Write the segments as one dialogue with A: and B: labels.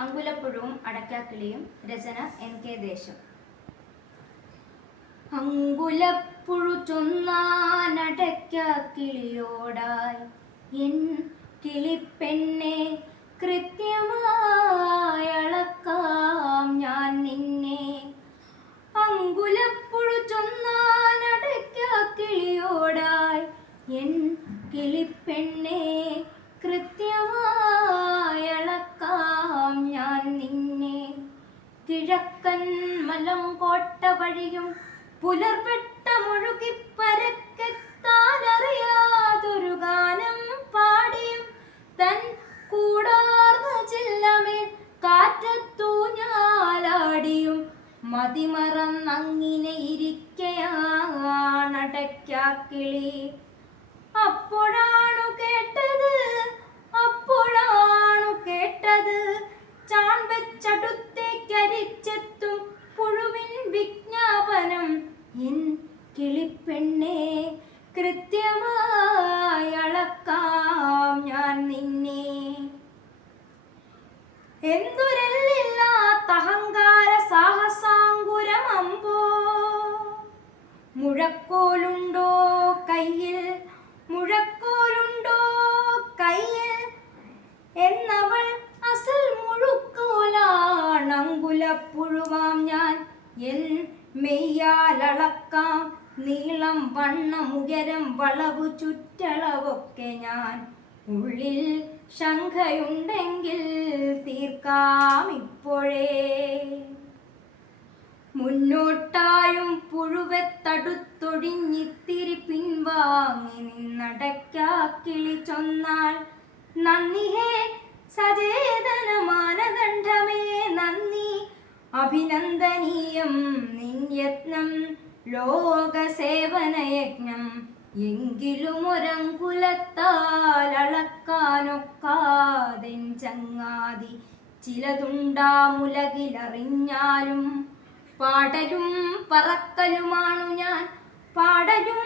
A: അങ്കുലപ്പുഴവും അടക്കാക്കിളിയും രചന N K ദേശം. അങ്കുലപ്പുഴു ചൊന്നാനടക്കാക്കിളിയോടായി N കിളിപ്പെണ്ണെ കൃത്യമായളക്കാം ഞാൻ നിന്നെ. അങ്കുലപ്പുഴു ചൊന്നാനടക്കാക്കിളിയോടായി എൻ കിളിപ്പെണ്ണെ കിഴക്കൻ മലം കോട്ട വഴിയും പുലർവെട്ടമൊഴുകി പരക്കെത്താനറിയാതൊരു ഗാനം പാടിയും തൻ കൂടാർന്ന ചില്ലമേൽ കാറ്റത്തൂഞ്ഞാലാടിയും മതിമറന്നങ്ങിനെ ഇരിക്കയാണടയ്ക്കാക്കിളി. അപ്പോഴാണു കേട്ടത് അപ്പോഴാണു കേട്ടത്. ചാൺ വെച്ചടുത്തേക്കരിച്ചെത്തും കിളിപ്പെണ്ണെ കൃത്യമായി അളക്കാം ഞാൻ നിന്നെ. എന്തുരല്ലില്ലാത്ത അഹങ്കാര സാഹസാങ്കുരമമ്പോ മുഴക്കോലുണ്ടോ കയ്യിൽ? മുഴക്കോലുണ്ടോ കയ്യിൽ? എന്നവൾ അസൽ മുഴുക്കോലാണങ്കുലപ്പുഴുവാം ഞാൻ. എൻ മെയ്യാലളക്കാം നീളം വണ്ണം ഉയരം വളവു ചുറ്റളവൊക്കെ ഞാൻ ഉള്ളിൽ ശങ്കയുണ്ടെങ്കിൽ തീർക്കാം ഇപ്പോഴേ. മുന്നോട്ടായും പുഴുവെത്തടുത്തൊഴിഞ്ഞിത്തിരി പിൻവാങ്ങി നിന്നടക്കാക്കിളി ചൊന്നാൾ നന്ദിഹേ സചേതന മാനദണ്ഡമേ നന്ദി അഭിനന്ദനീയം ലോകസേവനയജ്ഞം എങ്കിലും ഒരങ്കുലത്താൽ അളക്കാനൊക്കാതെ ചങ്ങാതി ചിലതുണ്ടാമുലകിലറിഞ്ഞാലും പാടലും പറക്കലുമാണു ഞാൻ. പാടലും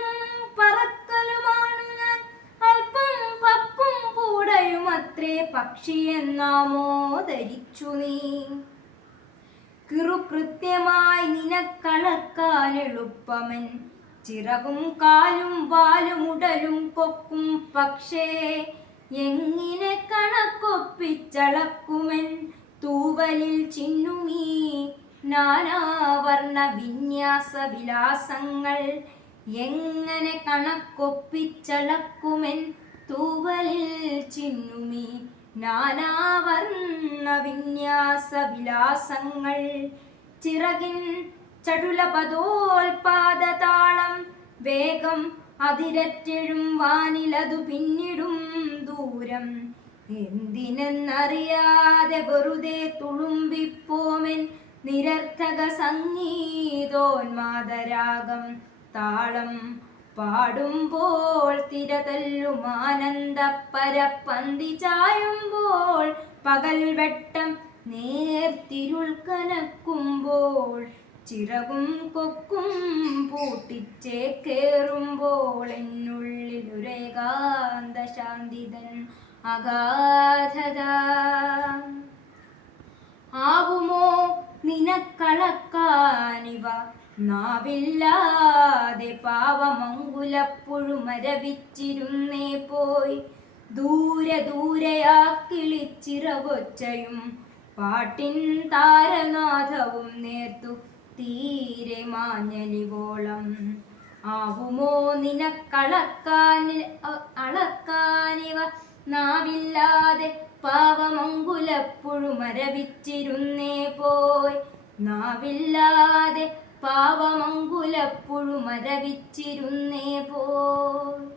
A: പറക്കലുമാണു ഞാൻ. അല്പം പപ്പും പൂടയുമത്രേ പക്ഷിയെന്നാമോ ധരിച്ചു നീ. കിറു കൃത്യമായി നിനക്കളക്കാൻ എളുപ്പമൻ. ചിറകും കാലും വാലും ഉടലും കൊക്കും. പക്ഷേ എങ്ങനെ കണക്കൊപ്പിച്ചളക്കുമൻ? തൂവലിൽ ചിന്നുമീ നാനാവർണ വിന്യാസ വിലാസങ്ങൾ എങ്ങനെ കണക്കൊപ്പിച്ചളക്കുമെൻ? തൂവലിൽ ചിന്നുമീ നാനാവർണ വിന്യാസ വിലാസങ്ങൾ ചിറകിൻ ചടുലപദോൽപാദതാളം. വേഗം അതിരറ്റെഴും വാനിലതു പിന്നിടും ദൂരം. എന്തിനെന്നറിയാതെ വെറുതെ തുളുമ്പിപ്പോമെൻ നിരർത്ഥക സംഗീതോന്മാദരാഗം താളം പാടുമ്പോൾ തിരതല്ലും ആനന്ദ പരപ്പന്തി ചായുമ്പോൾ പകൽ വെട്ടം നേർത്തിരുൾ കനക്കുമ്പോൾ ചിറകും കൊക്കും പൂട്ടിച്ചേ കേറുമ്പോൾ എന്നുള്ളിൽ ഒരേകാന്ത ശാന്തിതൻ അഗാധത. ആവുമോ നിനക്കളക്കാനിവ? നാവില്ലാതെ പാവമങ്കുലപ്പുഴു മരവിച്ചിരുന്നേ പോയി. ദൂരെ ദൂരെയാ കിളിച്ചിറകൊച്ചയും പാട്ടിൻ താരനാഥവും നേർത്തു തീരെ മാഞ്ഞലിവോളം. ആവുമോ നിനക്കളക്കാനി അളക്കാനിവ? നാവില്ലാതെ പാവമങ്കുലപ്പുഴുമരവിച്ചിരുന്നേ പോയി. നാവില്ലാതെ പാവമങ്കുലപ്പുഴു മരവിച്ചിരുന്നേ പോയി